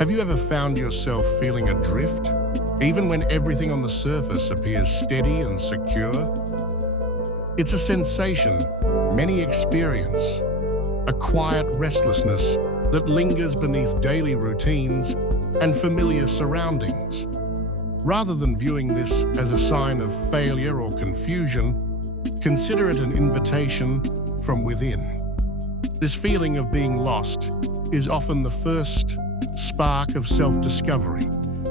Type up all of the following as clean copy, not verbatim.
Have you ever found yourself feeling adrift, even when everything on the surface appears steady and secure? It's a sensation many experience, a quiet restlessness that lingers beneath daily routines and familiar surroundings. Rather than viewing this as a sign of failure or confusion, consider it an invitation from within. This feeling of being lost is often the first spark of self-discovery,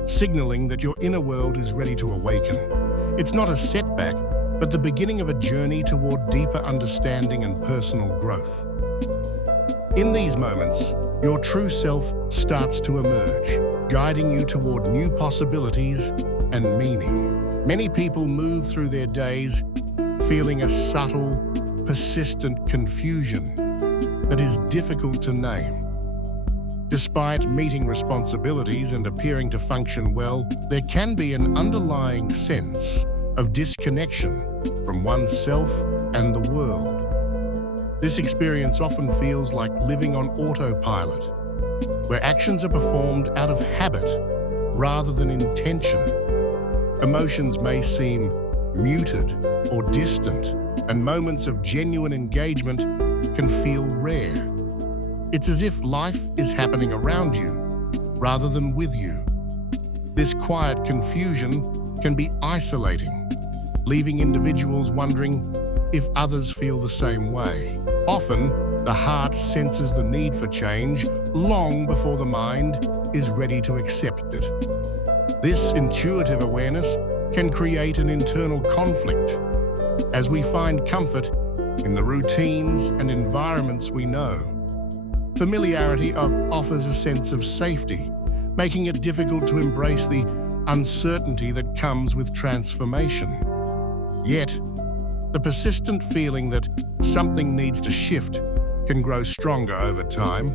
signaling that your inner world is ready to awaken. It's not a setback, but the beginning of a journey toward deeper understanding and personal growth. In these moments, your true self starts to emerge, guiding you toward new possibilities and meaning. Many people move through their days feeling a subtle, persistent confusion that is difficult to name. Despite meeting responsibilities and appearing to function well, there can be an underlying sense of disconnection from oneself and the world. This experience often feels like living on autopilot, where actions are performed out of habit rather than intention. Emotions may seem muted or distant, and moments of genuine engagement can feel rare. It's as if life is happening around you rather than with you. This quiet confusion can be isolating, leaving individuals wondering if others feel the same way. Often, the heart senses the need for change long before the mind is ready to accept it. This intuitive awareness can create an internal conflict as we find comfort in the routines and environments we know. Familiarity offers a sense of safety, making it difficult to embrace the uncertainty that comes with transformation. Yet, the persistent feeling that something needs to shift can grow stronger over time,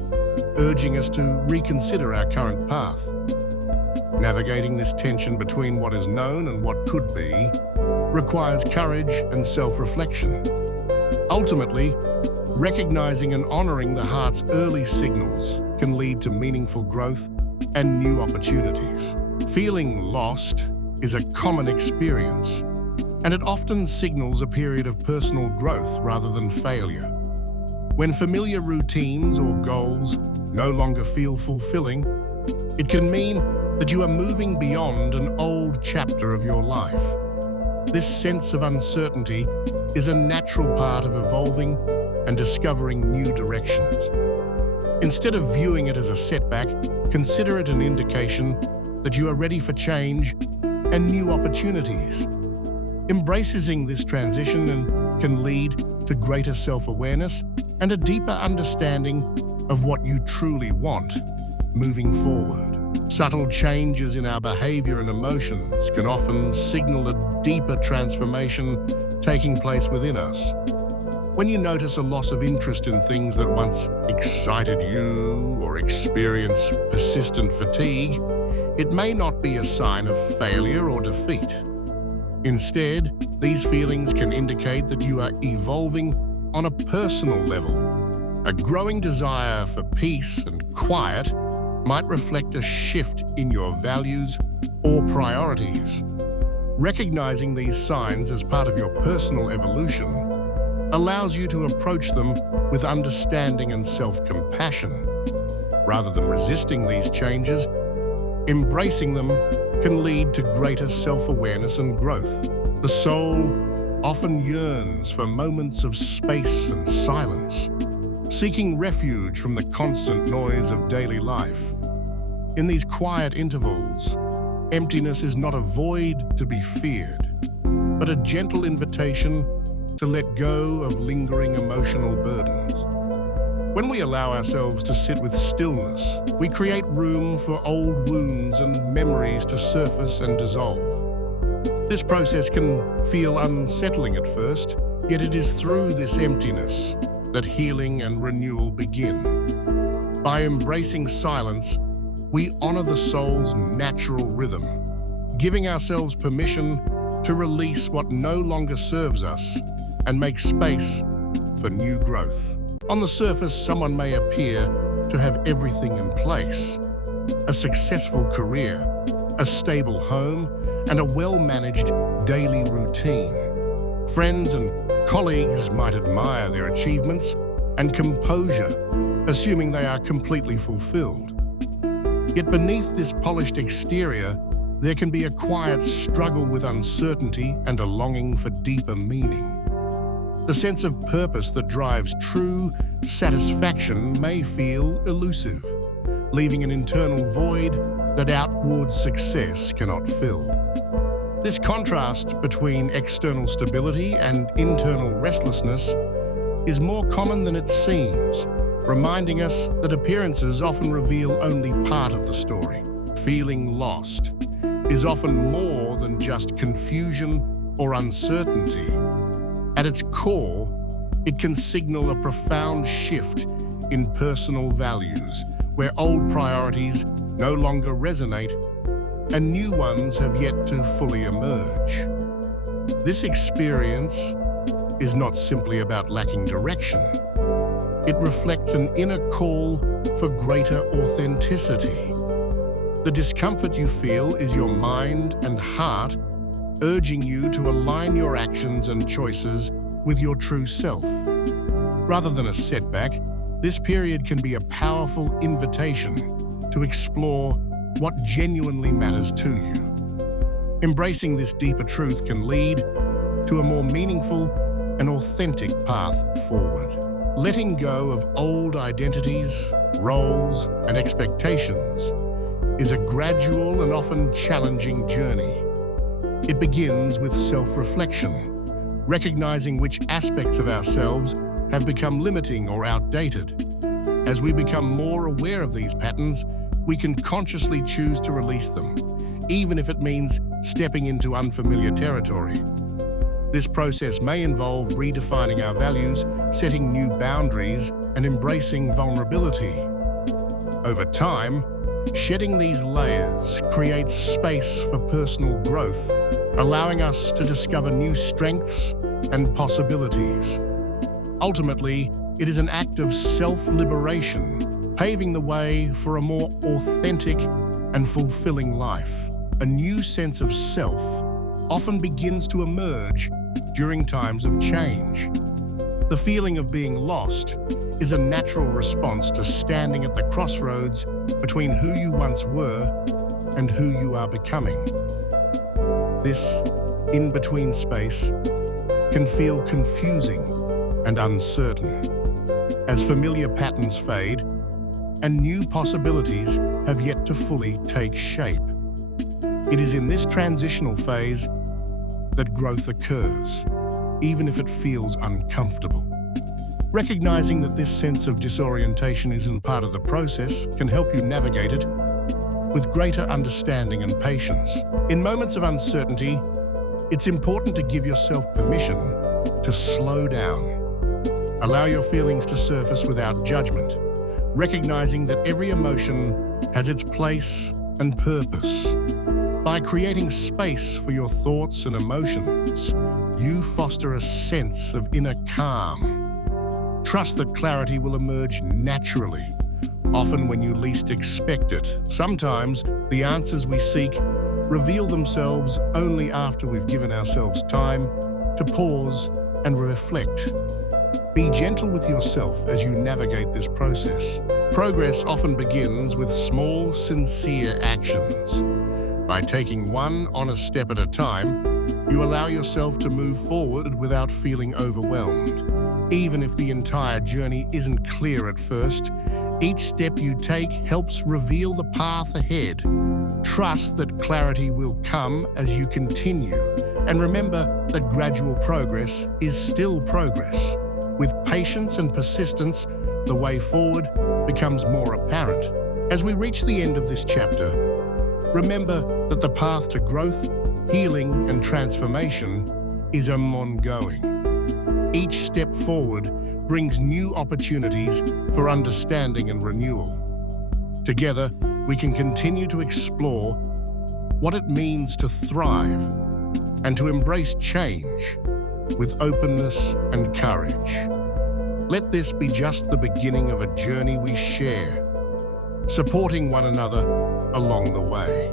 urging us to reconsider our current path. Navigating this tension between what is known and what could be requires courage and self-reflection. Ultimately, recognizing and honoring the heart's early signals can lead to meaningful growth and new opportunities. Feeling lost is a common experience, and it often signals a period of personal growth rather than failure. When familiar routines or goals no longer feel fulfilling, it can mean that you are moving beyond an old chapter of your life. This sense of uncertainty is a natural part of evolving and discovering new directions. Instead of viewing it as a setback, consider it an indication that you are ready for change and new opportunities. Embracing this transition can lead to greater self-awareness and a deeper understanding of what you truly want moving forward. Subtle changes in our behavior and emotions can often signal a deeper transformation taking place within us. When you notice a loss of interest in things that once excited you or experience persistent fatigue, it may not be a sign of failure or defeat. Instead, these feelings can indicate that you are evolving on a personal level. A growing desire for peace and quiet might reflect a shift in your values or priorities. Recognizing these signs as part of your personal evolution allows you to approach them with understanding and self-compassion. Rather than resisting these changes, embracing them can lead to greater self-awareness and growth. The soul often yearns for moments of space and silence, seeking refuge from the constant noise of daily life. In these quiet intervals, emptiness is not a void to be feared, but a gentle invitation to let go of lingering emotional burdens. When we allow ourselves to sit with stillness, we create room for old wounds and memories to surface and dissolve. This process can feel unsettling at first, yet it is through this emptiness that healing and renewal begin. By embracing silence, we honor the soul's natural rhythm, giving ourselves permission to release what no longer serves us and make space for new growth. On the surface, someone may appear to have everything in place, a successful career, a stable home, and a well-managed daily routine. Friends and colleagues might admire their achievements and composure, assuming they are completely fulfilled. Yet beneath this polished exterior, there can be a quiet struggle with uncertainty and a longing for deeper meaning. The sense of purpose that drives true satisfaction may feel elusive, leaving an internal void that outward success cannot fill. This contrast between external stability and internal restlessness is more common than it seems, reminding us that appearances often reveal only part of the story. Feeling lost is often more than just confusion or uncertainty. At its core, it can signal a profound shift in personal values, where old priorities no longer resonate and new ones have yet to fully emerge. This experience is not simply about lacking direction. It reflects an inner call for greater authenticity. The discomfort you feel is your mind and heart urging you to align your actions and choices with your true self. Rather than a setback, this period can be a powerful invitation to explore what genuinely matters to you. Embracing this deeper truth can lead to a more meaningful and authentic path forward. Letting go of old identities, roles, and expectations is a gradual and often challenging journey. It begins with self-reflection, recognizing which aspects of ourselves have become limiting or outdated. As we become more aware of these patterns, we can consciously choose to release them, even if it means stepping into unfamiliar territory. This process may involve redefining our values, setting new boundaries, and embracing vulnerability. Over time, shedding these layers creates space for personal growth, allowing us to discover new strengths and possibilities. Ultimately, it is an act of self-liberation, paving the way for a more authentic and fulfilling life. A new sense of self often begins to emerge during times of change. The feeling of being lost is a natural response to standing at the crossroads between who you once were and who you are becoming. This in-between space can feel confusing and uncertain, as familiar patterns fade and new possibilities have yet to fully take shape. It is in this transitional phase that growth occurs, even if it feels uncomfortable. Recognizing that this sense of disorientation isn't part of the process can help you navigate it with greater understanding and patience. In moments of uncertainty, it's important to give yourself permission to slow down. Allow your feelings to surface without judgment, recognizing that every emotion has its place and purpose. By creating space for your thoughts and emotions, you foster a sense of inner calm. Trust that clarity will emerge naturally, often when you least expect it. Sometimes, the answers we seek reveal themselves only after we've given ourselves time to pause and reflect. Be gentle with yourself as you navigate this process. Progress often begins with small, sincere actions. By taking one honest step at a time, you allow yourself to move forward without feeling overwhelmed. Even if the entire journey isn't clear at first, each step you take helps reveal the path ahead. Trust that clarity will come as you continue, and remember that gradual progress is still progress. With patience and persistence, the way forward becomes more apparent. As we reach the end of this chapter, remember that the path to growth, healing, and transformation is ongoing. Each step forward brings new opportunities for understanding and renewal. Together, we can continue to explore what it means to thrive and to embrace change with openness and courage. Let this be just the beginning of a journey we share, supporting one another along the way.